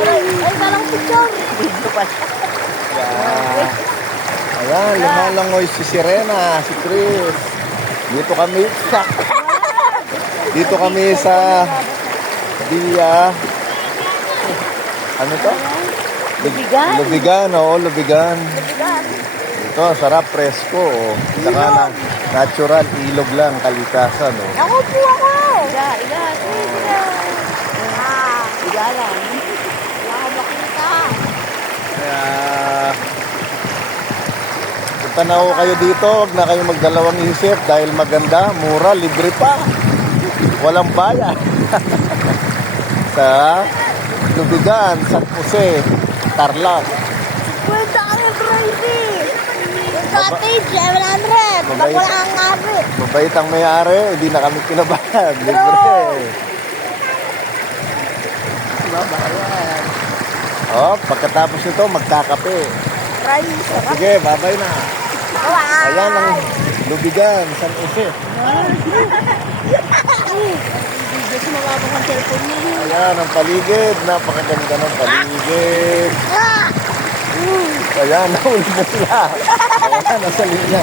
Ay, walang picture. Dito pa siya. Ayan, lumalangoy si Sirena, si Chris. Dito kami sa... Dito kami sa... Ano to? Lubigan. Lubigan, oo, Lubigan. Lubigan. Ito, sarap, presko. Oh. Saka na, natural, ilog lang, kalikasan. Oh. Ako po ako. Iga. Iga lang. Wala ka makita. Kaya... Punta na ho kayo dito, huwag na kayo magdalawang isip dahil maganda, mura, libre pa. Walang bayan. Sa Lubigan, San Jose, Tarlac. Kwenta kami crazy. Yung cottage, 700. Pag wala kang ngabi. Mabait ang may-ari, hindi na kami kinabahan. Libre. Babayan. Oh, pagkatapos nito, magkakape. Crazy. Sige, babay na. Ayan ang Lubigan, San Jose. Gusto mababang ang cellphone niya. Ayan ang paligid. Napakaganda ng paligid. Ayan, nahulog na sila. Ayan, nasa linya.